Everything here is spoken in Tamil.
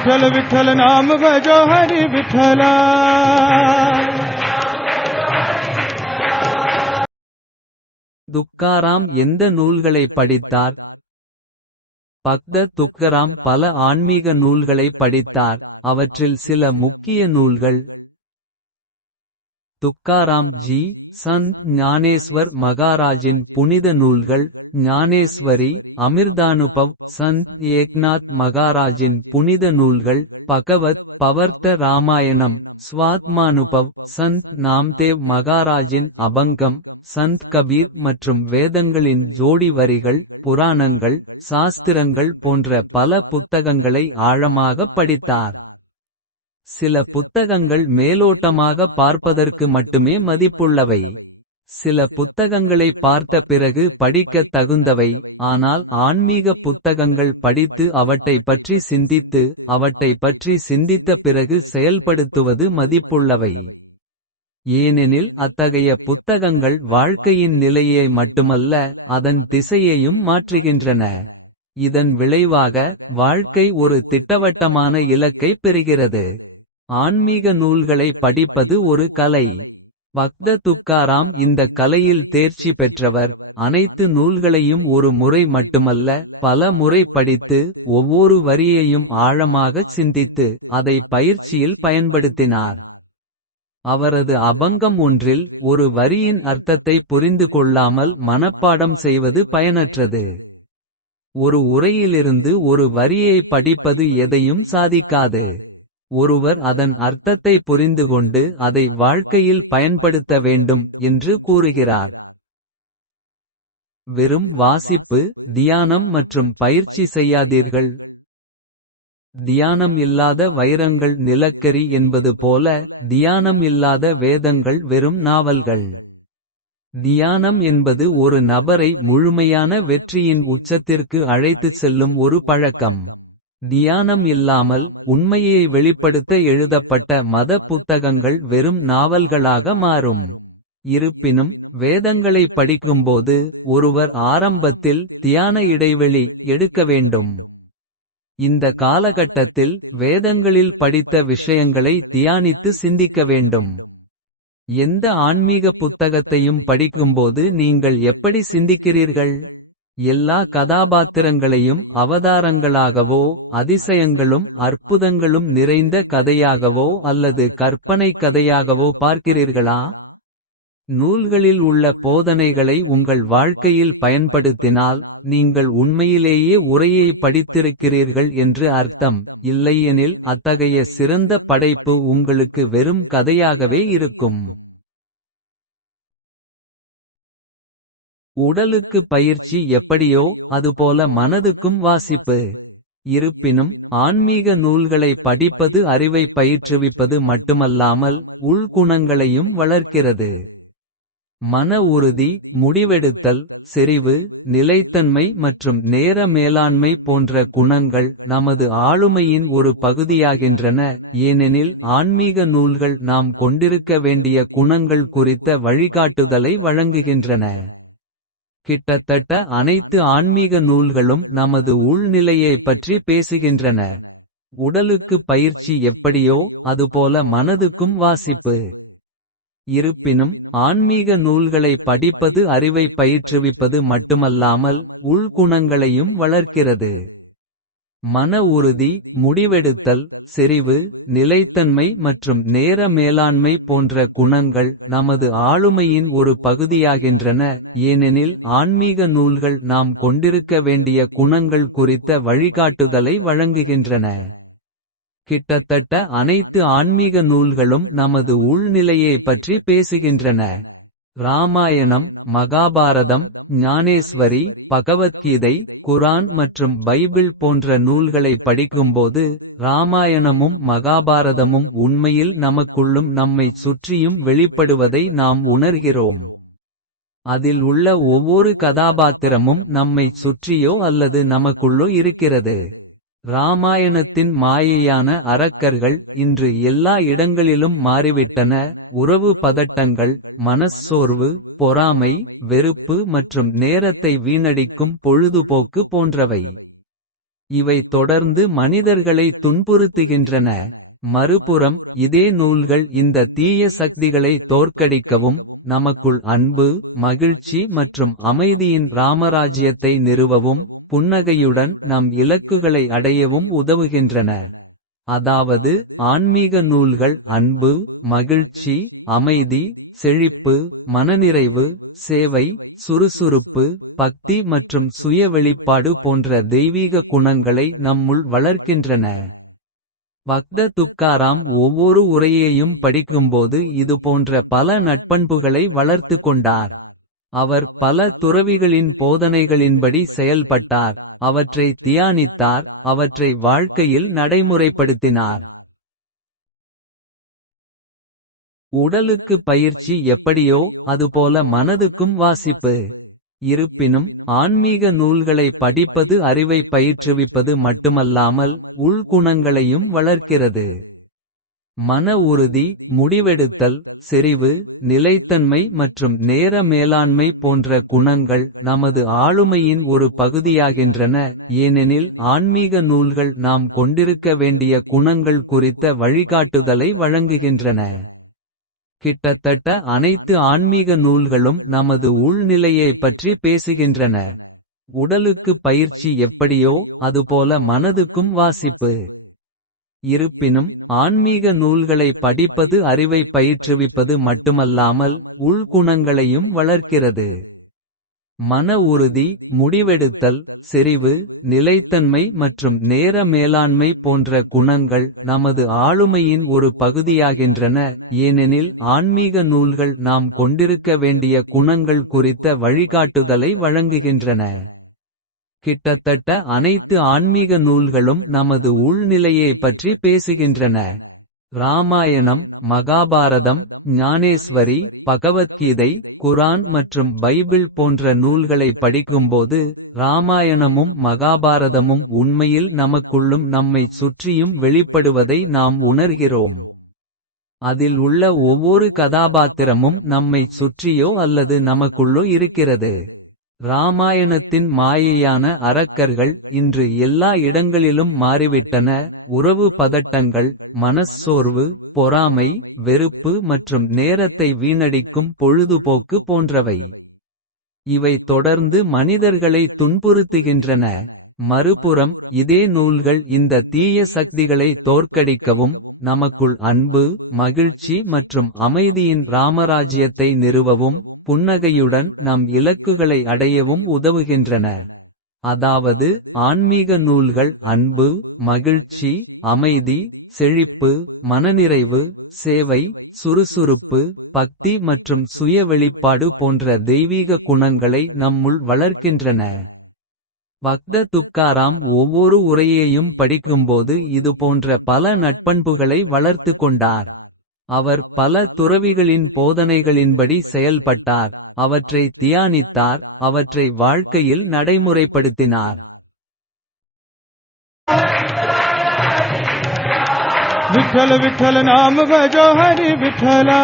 विठ्ठल विठ्ठल नाम भजो हरि विठ्ठला துக்காராம் எந்த நூல்களை படித்தார் பக்த துக்கராம் பல ஆன்மீக நூல்களை படித்தார் அவற்றில் சில முக்கிய நூல்கள் துக்காராம் ஜி சந்த் ஞானேஸ்வர் மகாராஜின் புனித நூல்கள் ஞானேஸ்வரி அமிர்தானுபவ் சந்த் ஏக்நாத் மகாராஜின் புனித நூல்கள் பகவத் பவர்த்த ராமாயணம் ஸ்வாத்மானுபவ் சந்த் நாம்தேவ் மகாராஜின் அபங்கம் சந்த் கபீர் மற்றும் வேதங்களின் ஜோடி வரிகள் புராணங்கள் சாஸ்திரங்கள் போன்ற பல புத்தகங்களை ஆழமாக படித்தார். சில புத்தகங்கள் மேலோட்டமாக பார்ப்பதற்கு மட்டுமே மதிப்புள்ளவை. சில புத்தகங்களை பார்த்த பிறகு படிக்கத் தகுந்தவை ஆனால் ஆன்மீக புத்தகங்கள் படித்து அவற்றை பற்றி சிந்தித்து அவற்றை பற்றி சிந்தித்த பிறகு செயல்படுத்துவது மதிப்புள்ளவை. ஏனெனில் அத்தகைய புத்தகங்கள் வாழ்க்கையின் நிலையை மட்டுமல்ல அதன் திசையையும் மாற்றுகின்றன. இதன் விளைவாக வாழ்க்கை ஒரு திட்டவட்டமான இலக்கை பெறுகிறது. ஆன்மீக நூல்களை படிப்பது ஒரு கலை. பக்த துக்காராம் இந்த கலையில் தேர்ச்சி பெற்றவர். அனைத்து நூல்களையும் ஒரு முறை மட்டுமல்ல பல முறை படித்து ஒவ்வொரு வரியையும் ஆழமாகச் சிந்தித்து அதை பயிற்சியில் பயன்படுத்தினார். அவரது அபங்கம் ஒன்றில் ஒரு வரியின் அர்த்தத்தை புரிந்து கொள்ளாமல் மனப்பாடம் செய்வது பயனற்றது. ஒரு உரையிலிருந்து ஒரு வரியை படிப்பது எதையும் சாதிக்காது. ஒருவர் அதன் அர்த்தத்தை புரிந்துகொண்டு அதை வாழ்க்கையில் பயன்படுத்த வேண்டும் என்று கூறுகிறார். வெறும் வாசிப்பு தியானம் மற்றும் பயிற்சி செய்யாதீர்கள். தியானம் இல்லாத வைரங்கள் நிலக்கரி என்பது போல தியானம் இல்லாத வேதங்கள் வெறும் நாவல்கள். தியானம் என்பது ஒரு நபரை முழுமையான வெற்றியின் உச்சத்திற்கு அழைத்துச் செல்லும் ஒரு பழக்கம். தியானம் இல்லாமல் உண்மையை வெளிப்படுத்த எழுதப்பட்ட மத புத்தகங்கள் வெறும் நாவல்களாக மாறும். இருப்பினும் வேதங்களை படிக்கும்போது ஒருவர் ஆரம்பத்தில் தியான இடைவெளி எடுக்க வேண்டும். இந்த காலகட்டத்தில் வேதங்களில் படித்த விஷயங்களை தியானித்து சிந்திக்க வேண்டும். எந்த ஆன்மீக புத்தகத்தையும் படிக்கும்போது நீங்கள் எப்படி சிந்திக்கிறீர்கள்? எல்லா கதாபாத்திரங்களையும் அவதாரங்களாகவோ அதிசயங்களும் அற்புதங்களும் நிறைந்த கதையாகவோ அல்லது கற்பனை கதையாகவோ பார்க்கிறீர்களா? நூல்களில் உள்ள போதனைகளை உங்கள் வாழ்க்கையில் பயன்படுத்தினால் நீங்கள் உண்மையிலேயே உரையை படித்திருக்கிறீர்கள் என்று அர்த்தம். இல்லையெனில் அத்தகைய சிறந்த படைப்பு உங்களுக்கு வெறும் கதையாகவே இருக்கும். உடலுக்கு பயிற்சி எப்படியோ அதுபோல மனதுக்கும் வாசிப்பு. இருப்பினும் ஆன்மீக நூல்களை படிப்பது அறிவை பயிற்றுவிப்பது மட்டுமல்லாமல் உள்குணங்களையும் வளர்க்கிறது. மன உறுதி முடிவெடுத்தல் செறிவு நிலைத்தன்மை மற்றும் நேர மேலாண்மை போன்ற குணங்கள் நமது ஆளுமையின் ஒரு பகுதியாகின்றன. ஏனெனில் ஆன்மீக நூல்கள் நாம் கொண்டிருக்க வேண்டிய குணங்கள் குறித்த வழிகாட்டுதலை வழங்குகின்றன. கிட்டத்தட்ட அனைத்து ஆன்மீக நூல்களும் நமது உள்நிலையை பற்றி பேசுகின்றன. உடலுக்கு பயிற்சி எப்படியோ அதுபோல மனதுக்கும் வாசிப்பு. இருப்பினும் ஆன்மீக நூல்களை படிப்பது அறிவை பயிற்றுவிப்பது மட்டுமல்லாமல் உள்குணங்களையும் வளர்க்கிறது. மன உறுதி முடிவெடுத்தல் செறிவு நிலைத்தன்மை மற்றும் நேர மேலாண்மை போன்ற குணங்கள் நமது ஆளுமையின் ஒரு பகுதியாகின்றன. ஏனெனில் ஆன்மீக நூல்கள் நாம் கொண்டிருக்க வேண்டிய குணங்கள் குறித்த வழிகாட்டுதலை வழங்குகின்றன. கிட்டத்தட்ட அனைத்து ஆன்மீக நூல்களும் நமது உள்நிலையை பற்றி பேசுகின்றன. ராமாயணம் மகாபாரதம் ஞானேஸ்வரி பகவத்கீதை குரான் மற்றும் பைபிள் போன்ற நூல்களை படிக்கும்போது ராமாயணமும் மகாபாரதமும் உண்மையில் நமக்குள்ளும் நம்மைச் சுற்றியும் வெளிப்படுவதை நாம் உணர்கிறோம். அதில் உள்ள ஒவ்வொரு கதாபாத்திரமும் நம்மைச் சுற்றியோ அல்லது நமக்குள்ளோ இருக்கிறது. ராமாயணத்தின் மாயையான அரக்கர்கள் இன்று எல்லா இடங்களிலும் மாறிவிட்டன. உறவு பதட்டங்கள் மனச்சோர்வு பொறாமை வெறுப்பு மற்றும் நேரத்தை வீணடிக்கும் பொழுதுபோக்கு போன்றவை. இவை தொடர்ந்து மனிதர்களை துன்புறுத்துகின்றன. மறுபுறம் இதே நூல்கள் இந்த தீய சக்திகளை தோற்கடிக்கவும் நமக்குள் அன்பு மகிழ்ச்சி மற்றும் அமைதியின் ராமராஜ்யத்தை நிறுவவும். புன்னகையுடன் நம் இலக்குகளை அடையவும் உதவுகின்றன. அதாவது ஆன்மீக நூல்கள் அன்பு மகிழ்ச்சி அமைதி செழிப்பு மனநிறைவு சேவை சுறுசுறுப்பு பக்தி மற்றும் சுய வெளிப்பாடு போன்ற தெய்வீக குணங்களை நம்முள் வளர்க்கின்றன. பக்த துக்காராம் ஒவ்வொரு உரையையும் படிக்கும்போது இது போன்ற பல நட்பண்புகளை வளர்த்து கொண்டார். அவர் பல துறவிகளின் போதனைகளின்படி செயல்பட்டார் அவற்றை தியானித்தார் அவற்றை வாழ்க்கையில் நடைமுறைப்படுத்தினார். உடலுக்கு பயிற்சி எப்படியோ அதுபோல மனதுக்கும் வாசிப்பு. இருப்பினும் ஆன்மீக நூல்களை படிப்பது அறிவை பயிற்றுவிப்பது மட்டுமல்லாமல் உள்குணங்களையும் வளர்க்கிறது. மன உறுதி முடிவெடுத்தல் செறிவு நிலைத்தன்மை மற்றும் நேர மேலாண்மை போன்ற குணங்கள் நமது ஆளுமையின் ஒரு பகுதியாகின்றன. ஏனெனில் ஆன்மீக நூல்கள் நாம் கொண்டிருக்க வேண்டிய குணங்கள் குறித்த வழிகாட்டுதலை வழங்குகின்றன. கிட்டத்தட்ட அனைத்து ஆன்மீக நூல்களும் நமது உள்நிலையை பற்றி பேசுகின்றன. உடலுக்கு பயிற்சி எப்படியோ அதுபோல மனதுக்கும் வாசிப்பு. இருப்பினும் ஆன்மீக நூல்களை படிப்பது அறிவை பயிற்றுவிப்பது மட்டுமல்லாமல் உள்குணங்களையும் வளர்க்கிறது. மன உறுதி முடிவெடுத்தல் செறிவு நிலைத்தன்மை மற்றும் நேர மேலாண்மை போன்ற குணங்கள் நமது ஆளுமையின் ஒரு பகுதியாகின்றன. ஏனெனில் ஆன்மீக நூல்கள் நாம் கொண்டிருக்க வேண்டிய குணங்கள் குறித்த வழிகாட்டுதலை வழங்குகின்றன. கிட்டத்தட்ட அனைத்து ஆன்மீக நூல்களும் நமது உள்நிலையை பற்றி பேசுகின்றன. ராமாயணம் மகாபாரதம் ஞானேஸ்வரி பகவத்கீதை குரான் மற்றும் பைபிள் போன்ற நூல்களை படிக்கும்போது ராமாயணமும் மகாபாரதமும் உண்மையில் நமக்குள்ளும் நம்மை சுற்றியும் வெளிப்படுவதை நாம் உணர்கிறோம். அதில் உள்ள ஒவ்வொரு கதாபாத்திரமும் நம்மை சுற்றியோ அல்லது நமக்குள்ளோ இருக்கிறது. ராமாயணத்தின் மாயையான அரக்கர்கள் இன்று எல்லா இடங்களிலும் மாறிவிட்டன. உறவு பதட்டங்கள் மனச்சோர்வு பொறாமை வெறுப்பு மற்றும் நேரத்தை வீணடிக்கும் பொழுதுபோக்கு போன்றவை. இவை தொடர்ந்து மனிதர்களை துன்புறுத்துகின்றன. மறுபுறம் இதே நூல்கள் இந்த தீய சக்திகளை தோற்கடிக்கவும் நமக்குள் அன்பு மகிழ்ச்சி மற்றும் அமைதியின் ராமராஜ்யத்தை நிறுவவும். புன்னகையுடன் நம் இலக்குகளை அடையவும் உதவுகின்றன. அதாவது ஆன்மீக நூல்கள் அன்பு மகிழ்ச்சி அமைதி செழிப்பு மனநிறைவு சேவை சுறுசுறுப்பு பக்தி மற்றும் சுய வெளிப்பாடு போன்ற தெய்வீக குணங்களை நம்முள் வளர்க்கின்றன. பக்த துக்காராம் ஒவ்வொரு உரையையும் படிக்கும்போது இதுபோன்ற பல நட்பண்புகளை வளர்த்து கொண்டார். அவர் பல துறவிகளின் போதனைகளின்படி செயல்பட்டார் அவற்றை தியானித்தார் அவற்றை வாழ்க்கையில் நடைமுறைப்படுத்தினார். விட்டல விட்டல நாம கஜோ ஹரி விட்டலா.